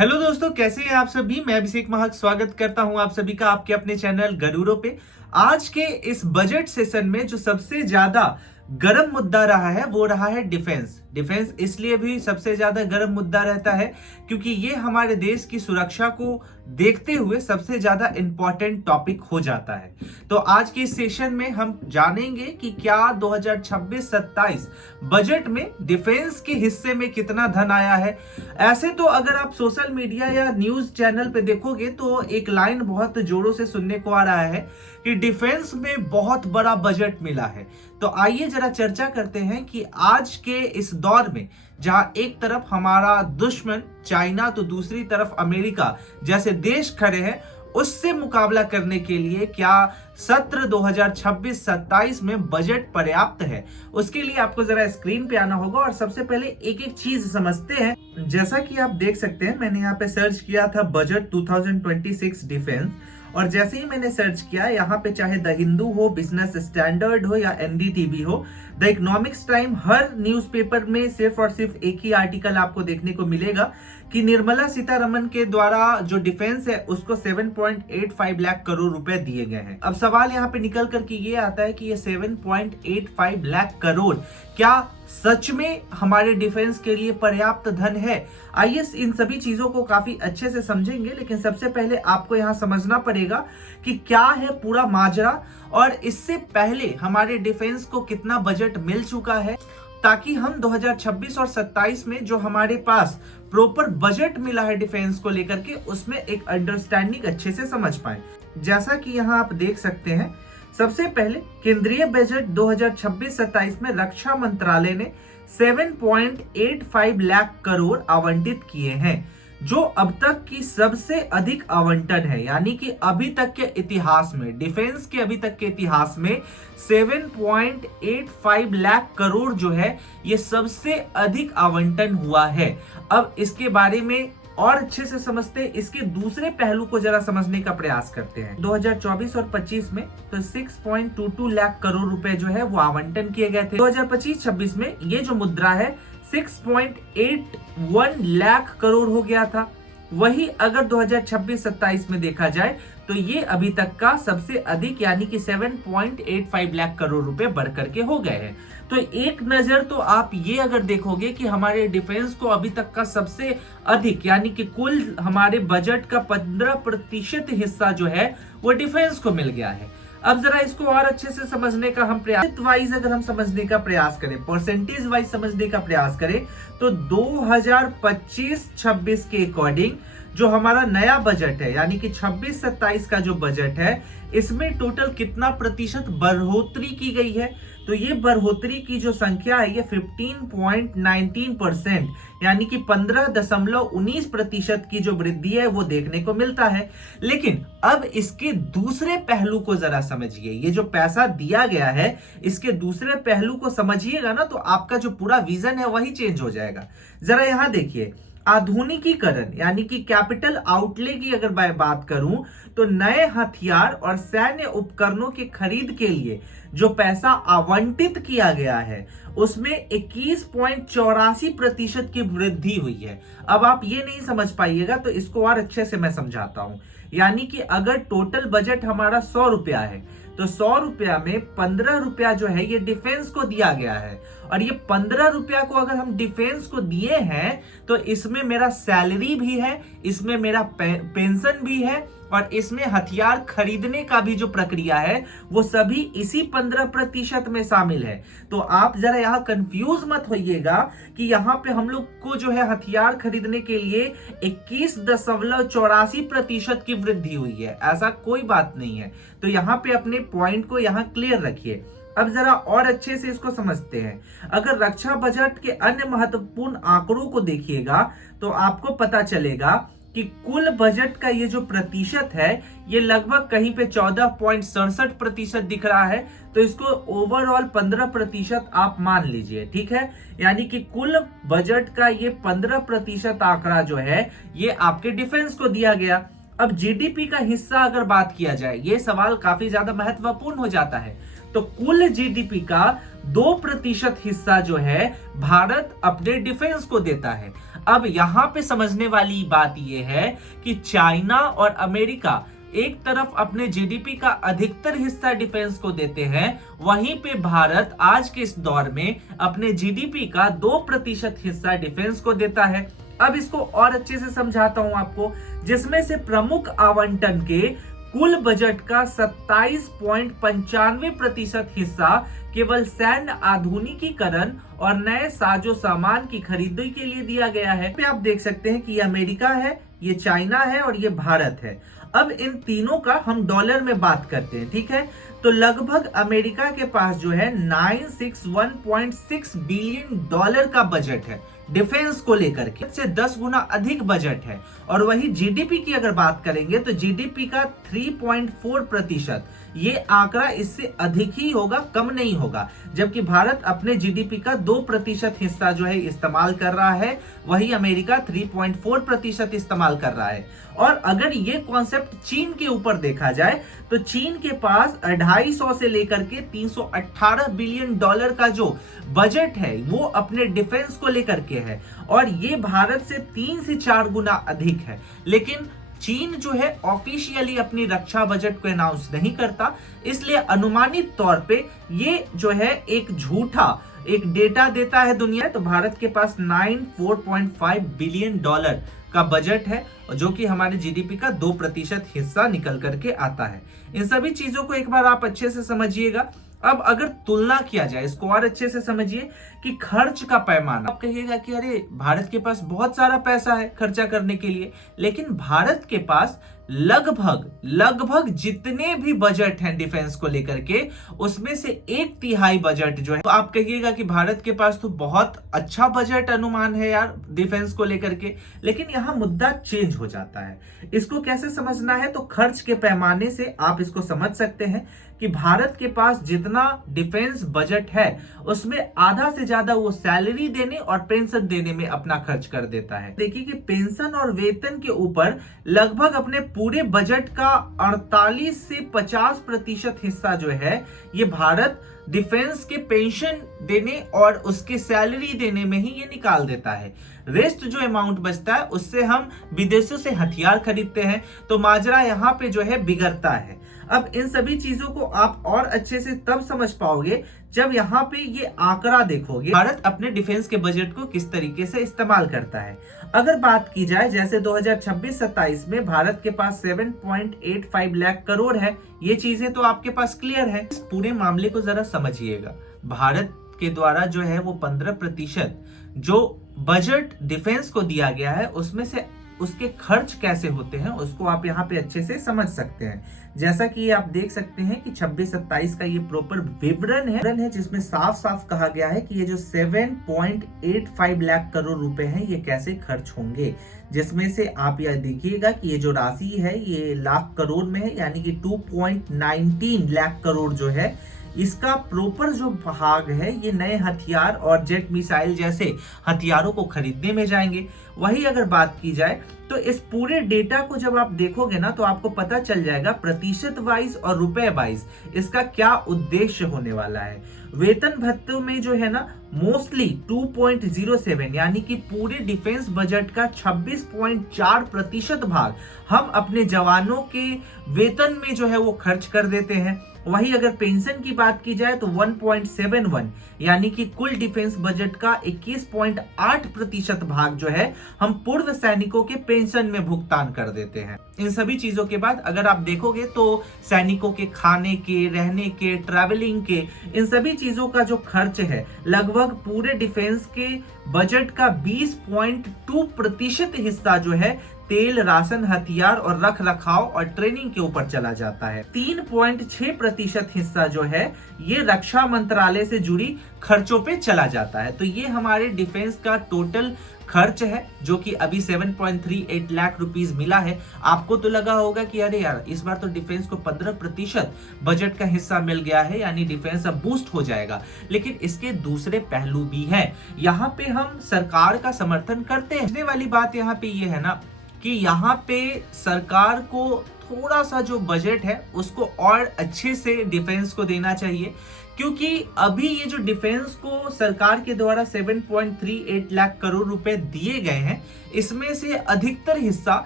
Hello दोस्तों, कैसे हैं आप सभी। मैं अभिषेक महक स्वागत करता हूं आप सभी का आपके अपने चैनल गरूरो पे। आज के इस बजट सेशन में जो सबसे ज्यादा गर्म मुद्दा रहा है वो रहा है डिफेंस। डिफेंस इसलिए भी सबसे ज्यादा गर्म मुद्दा रहता है क्योंकि ये हमारे देश की सुरक्षा को देखते हुए सबसे ज्यादा इंपॉर्टेंट टॉपिक हो जाता है। तो आज के इस सेशन में हम जानेंगे कि क्या 2026-27 बजट में डिफेंस के हिस्से में कितना धन आया है। ऐसे तो अगर आप सोशल मीडिया या न्यूज चैनल पे देखोगे तो एक लाइन बहुत जोरों से सुनने को आ रहा है कि डिफेंस में बहुत बड़ा बजट मिला है। तो आइए जरा चर्चा करते हैं कि आज के इस दौर में जहां एक तरफ हमारा दुश्मन चाइना तो दूसरी तरफ अमेरिका जैसे देश खड़े हैं, उससे मुकाबला करने के लिए क्या सत्र 2026-27 में बजट पर्याप्त है। उसके लिए आपको जरा स्क्रीन पे आना होगा और सबसे पहले एक एक चीज समझते हैं। जैसा कि आप देख सकते हैं, मैंने यहाँ पे सर्च किया था बजट 2026 डिफेंस, और जैसे ही मैंने सर्च किया यहाँ पे चाहे द हिंदू हो, बिजनेस स्टैंडर्ड हो या एनडीटीवी हो, the economics time, her newspaper में सिर्फ और सिर्फ एक ही आर्टिकल आपको देखने को मिलेगा कि निर्मला सीतारमन के द्वारा जो डिफेंस है उसको 7.85 लाख करोड़ रुपए दिए गए हैं। अब सवाल यहाँ पे निकल करके ये आता है कि ये 7.85 लाख करोड़ क्या सच में हमारे डिफेंस के लिए पर्याप्त धन है। आइए इन सभी चीजों को काफी अच्छे से समझेंगे, लेकिन सबसे पहले आपको यहाँ समझना पड़ेगा कि क्या है पूरा माजरा और इससे पहले हमारे डिफेंस को कितना बजट मिल चुका है, ताकि हम 2026 और 27 में जो हमारे पास प्रॉपर बजट मिला है डिफेंस को लेकर के उसमें एक अंडरस्टैंडिंग अच्छे से समझ पाए। जैसा कि यहाँ आप देख सकते हैं, सबसे पहले केंद्रीय बजट 2026-27 में रक्षा मंत्रालय ने 7.85 लाख करोड़ आवंटित किए हैं, जो अब तक की सबसे अधिक आवंटन है। यानी कि अभी तक के इतिहास में, डिफेंस के अभी तक के इतिहास में 7.85 लाख करोड़ जो है ये सबसे अधिक आवंटन हुआ है। अब इसके बारे में और अच्छे से समझते हैं, इसके दूसरे पहलू को जरा समझने का प्रयास करते हैं। 2024 और 25 में तो 6.22 लाख करोड़ रुपए जो है वो आवंटन किए गए थे। 2025-26 में ये जो मुद्रा है 6.81 लाख करोड़ हो गया था। वही अगर 2026-27 में देखा जाए तो ये अभी तक का सबसे अधिक यानी कि 7.85 लाख करोड़ रुपए बढ़ करके हो गए हैं। तो एक नजर तो आप ये अगर देखोगे कि हमारे डिफेंस को अभी तक का सबसे अधिक यानी कि कुल हमारे बजट का 15% हिस्सा जो है वो डिफेंस को मिल गया है। अब जरा इसको और अच्छे से समझने का हम प्रयास वाइज अगर हम समझने का प्रयास करें, परसेंटेज वाइज समझने का प्रयास करें तो 2025-26 के अकॉर्डिंग जो हमारा नया बजट है यानी कि 26-27 का जो बजट है इसमें टोटल कितना प्रतिशत बढ़ोतरी की गई है। तो ये बढ़ोतरी की जो संख्या है ये 15.19% यानी कि 15.19% की जो वृद्धि है वो देखने को मिलता है। लेकिन अब इसके दूसरे पहलू को जरा समझिए, ये जो पैसा दिया गया है इसके दूसरे पहलू को समझिएगा ना तो आपका जो पूरा विजन है वही चेंज हो जाएगा। जरा यहाँ देखिए, आधुनिकीकरण यानी कि कैपिटल आउटले की अगर मैं बात करूं तो नए हथियार और सैन्य उपकरणों की खरीद के लिए जो पैसा आवंटित किया गया है उसमें 21.84% की वृद्धि हुई है। अब आप ये नहीं समझ पाइएगा तो इसको और अच्छे से मैं समझाता हूं। यानी कि अगर टोटल बजट हमारा 100 रुपया है तो 100 रुपया में 15 रुपया जो है ये डिफेंस को दिया गया है, और ये 15 रुपया को अगर हम डिफेंस को दिए हैं तो इसमें मेरा सैलरी भी है, इसमें मेरा पेंशन भी है और इसमें हथियार खरीदने का भी जो प्रक्रिया है वो सभी इसी 15% में शामिल है। तो आप जरा यहाँ कंफ्यूज मत होइएगा कि यहाँ पे हम लोग को जो है हथियार खरीदने के लिए 21.84% की वृद्धि हुई है, ऐसा कोई बात नहीं है। तो यहाँ पे अपने पॉइंट को यहाँ क्लियर रखिए। अब जरा और अच्छे से इसको समझते हैं। अगर रक्षा बजट के अन्य महत्वपूर्ण आंकड़ों को देखिएगा तो आपको पता चलेगा कि कुल बजट का ये जो प्रतिशत है ये लगभग कहीं पे 14.67% दिख रहा है। तो इसको ओवरऑल 15% आप मान लीजिए, ठीक है। यानी कि कुल बजट का ये 15% आंकड़ा जो है ये आपके डिफेंस को दिया गया। अब जीडीपी का हिस्सा अगर बात किया जाए, ये सवाल काफी ज्यादा महत्वपूर्ण हो जाता है। तो कुल जीडीपी का 2% हिस्सा जो है भारत अपने डिफेंस को देता है। अब यहां पे समझने वाली बात यह है कि चाइना और अमेरिका एक तरफ अपने जीडीपी का अधिकतर हिस्सा डिफेंस को देते हैं, वहीं पे भारत आज के इस दौर में अपने जीडीपी का 2% हिस्सा डिफेंस को देता है। अब इसको और अच्छे से समझाता हूं आपको, जिसमें से प्रमुख आवंटन के कुल बजट का 27.95% हिस्सा केवल सैन्य आधुनिकीकरण और नए साजो सामान की खरीदी के लिए दिया गया है। आप देख सकते हैं कि ये अमेरिका है, ये चाइना है और ये भारत है। अब इन तीनों का हम डॉलर में बात करते हैं, ठीक है। तो लगभग अमेरिका के पास जो है 961.6 बिलियन डॉलर का बजट है डिफेंस को लेकर के, से 10 गुना अधिक बजट है। और वही जीडीपी की अगर बात करेंगे तो जीडीपी का 3.4%, ये आंकड़ा इससे अधिक ही होगा, कम नहीं होगा। जबकि भारत अपने जीडीपी का 2% हिस्सा जो है इस्तेमाल कर रहा है, वही अमेरिका 3.4% इस्तेमाल कर रहा है। और अगर ये कॉन्सेप्ट चीन के ऊपर देखा जाए तो चीन के पास 250 से लेकर के 318 बिलियन डॉलर का जो बजट है वो अपने डिफेंस को लेकर के है, और ये भारत से 3 से 4 गुना अधिक है। लेकिन चीन जो है ऑफिशियली अपनी रक्षा बजट को अनाउंस नहीं करता, इसलिए अनुमानित तौर पे ये जो है एक झूठा एक डेटा देता है दुनिया। तो भारत के पास 94.5 बिलियन डॉलर का बजट है, जो कि हमारे जीडीपी का 2% हिस्सा निकल करके आता है। इन सभी चीजों को एक बार आप अच्छे से समझिएगा। अब अगर तुलना किया जाए, इसको और अच्छे से समझिए कि खर्च का पैमाना। आप कहिएगा कि अरे भारत के पास बहुत सारा पैसा है खर्चा करने के लिए, लेकिन भारत के पास लगभग जितने भी बजट हैं डिफेंस को लेकर के, उसमें से 1/3 बजट जो है, तो आप कहिएगा कि भारत के पास तो बहुत अच्छा बजट अनुमान है यार डिफेंस को लेकर के। लेकिन यहां मुद्दा चेंज हो जाता है। इसको कैसे समझना है, तो खर्च के पैमाने से आप इसको समझ सकते हैं कि भारत के पास जितना डिफेंस बजट है उसमें आधा से ज्यादा वो सैलरी देने और पेंशन देने में अपना खर्च कर देता है। देखिए कि पेंशन और वेतन के ऊपर लगभग अपने पूरे बजट का 48 से 50% हिस्सा जो है ये भारत डिफेंस के पेंशन देने और उसके सैलरी देने में ही ये निकाल देता है। रेस्ट जो अमाउंट बचता है उससे हम विदेशों से हथियार खरीदते हैं। तो माजरा यहाँ पे जो है बिगड़ता है। अब इन सभी चीजों को आप और अच्छे से तब समझ पाओगे जब यहाँ पे ये आंकड़ा देखोगे, भारत अपने डिफेंस के बजट को किस तरीके से इस्तेमाल करता है। अगर बात की जाए जैसे 2026-27 में भारत के पास 7.85 लाख करोड़ है, ये चीजें तो आपके पास क्लियर है। इस पूरे मामले को जरा समझिएगा। भारत के द्वारा जो है वो 15% जो बजट डिफेंस को दिया गया है उसमें से उसके खर्च कैसे होते हैं उसको आप यहाँ पे अच्छे से समझ सकते हैं। जैसा कि आप देख सकते हैं कि 26-27 का ये प्रॉपर विवरण है जिसमें साफ साफ कहा गया है कि ये जो 7.85 लाख करोड़ रुपए हैं ये कैसे खर्च होंगे, जिसमें से आप यह देखिएगा कि ये जो राशि है ये लाख करोड़ में है, यानी कि 2.19 लाख करोड़ जो है इसका प्रॉपर जो भाग है ये नए हथियार और जेट मिसाइल जैसे हथियारों को खरीदने में जाएंगे। वही अगर बात की जाए तो इस पूरे डेटा को जब आप देखोगे ना तो आपको पता चल जाएगा प्रतिशत वाइज और रुपए वाइज इसका क्या उद्देश्य होने वाला है। वेतन भत्तों में जो है ना मोस्टली 2.07 यानी कि पूरे डिफेंस बजट का 26.4% भाग हम अपने जवानों के वेतन में जो है वो खर्च कर देते हैं। वही अगर पेंशन की बात की जाए तो 1.71 यानी कि कुल डिफेंस बजट का 21.8% भाग जो है हम पूर्व सैनिकों के पेंशन में भुगतान कर देते हैं। इन सभी चीजों के बाद अगर आप देखोगे तो सैनिकों के खाने के, रहने के, ट्रैवलिंग के, इन सभी चीजों का जो खर्च है लगभग पूरे डिफेंस के बजट का 20.2% हिस्सा जो है तेल, राशन, हथियार और रख रखाव और ट्रेनिंग के ऊपर चला जाता है। 3.6% हिस्सा जो है ये रक्षा मंत्रालय से जुड़ी खर्चों पे चला जाता है। तो ये हमारे डिफेंस का टोटल खर्च है जो कि अभी 7.38 लाख रुपीस मिला है। आपको तो लगा होगा कि अरे यार इस बार तो डिफेंस को 15% बजट का हिस्सा मिल गया है, यानी डिफेंस अब बूस्ट हो जाएगा। लेकिन इसके दूसरे पहलू भी हैं। यहाँ पे हम सरकार का समर्थन करते हैं। वाली बात यहाँ पे ये है ना कि यहाँ पे सरकार को थोड़ा सा जो बजट है उसको और अच्छे से डिफेंस को देना चाहिए, क्योंकि अभी ये जो डिफेंस को सरकार के द्वारा 7.38 लाख करोड़ रुपए दिए गए हैं, इसमें से अधिकतर हिस्सा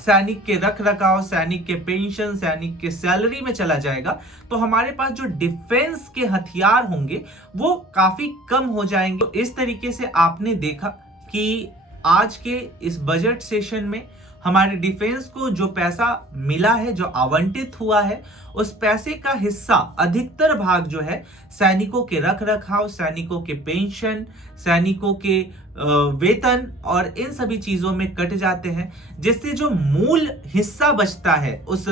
सैनिक के रख रखाव, सैनिक के पेंशन, सैनिक के सैलरी में चला जाएगा। तो हमारे पास जो डिफेंस के हथियार होंगे वो काफी कम हो जाएंगे। तो इस तरीके से आपने देखा कि आज के इस बजट सेशन में हमारे डिफेंस को जो पैसा मिला है, जो आवंटित हुआ है, उस पैसे का हिस्सा अधिकतर भाग जो है सैनिकों के रख रखाव, सैनिकों के पेंशन, सैनिकों के वेतन और इन सभी चीजों में कट जाते हैं, जिससे जो मूल हिस्सा बचता है उस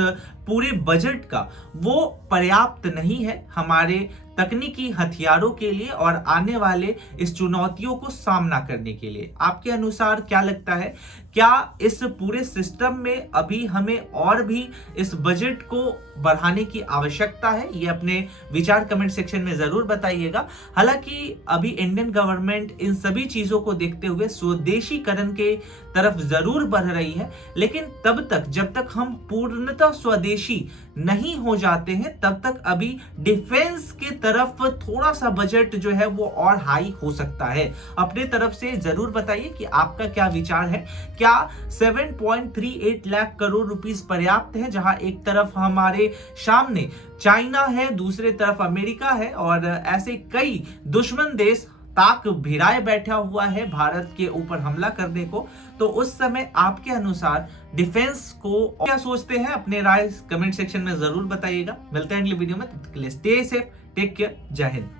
पूरे बजट का वो पर्याप्त नहीं है हमारे तकनीकी हथियारों के लिए और आने वाले इस चुनौतियों को सामना करने के लिए। आपके अनुसार क्या लगता है, क्या इस पूरे सिस्टम में अभी हमें और भी इस बजट को बढ़ाने की आवश्यकता है? ये अपने विचार कमेंट सेक्शन में जरूर बताइएगा। हालांकि अभी इंडियन गवर्नमेंट इन सभी चीजों को देखते हुए स्वदेशीकरण के तरफ जरूर बढ़ रही है, लेकिन तब तक जब तक हम पूर्णतः स्वदेशी नहीं हो जाते हैं तब तक अभी डिफेंस के तरफ थोड़ा सा बजट जो है वो और हाई हो सकता है। अपने तरफ से जरूर बताइए कि आपका क्या विचार है। क्या 7.38 लाख करोड़ रुपीस पर्याप्त है, जहां एक तरफ हमारे सामने चाइना है, दूसरे तरफ अमेरिका है और ऐसे कई दुश्मन देश ताक भिड़ाए बैठा हुआ है भारत के ऊपर हमला करने को? तो उस समय आपके अनुसार डिफेंस को क्या सोचते हैं, अपने राय कमेंट सेक्शन में जरूर बताइएगा। मिलते हैं अगले वीडियो में, तब तक के लिए स्टे सेफ, टेक केयर, जय हिंद।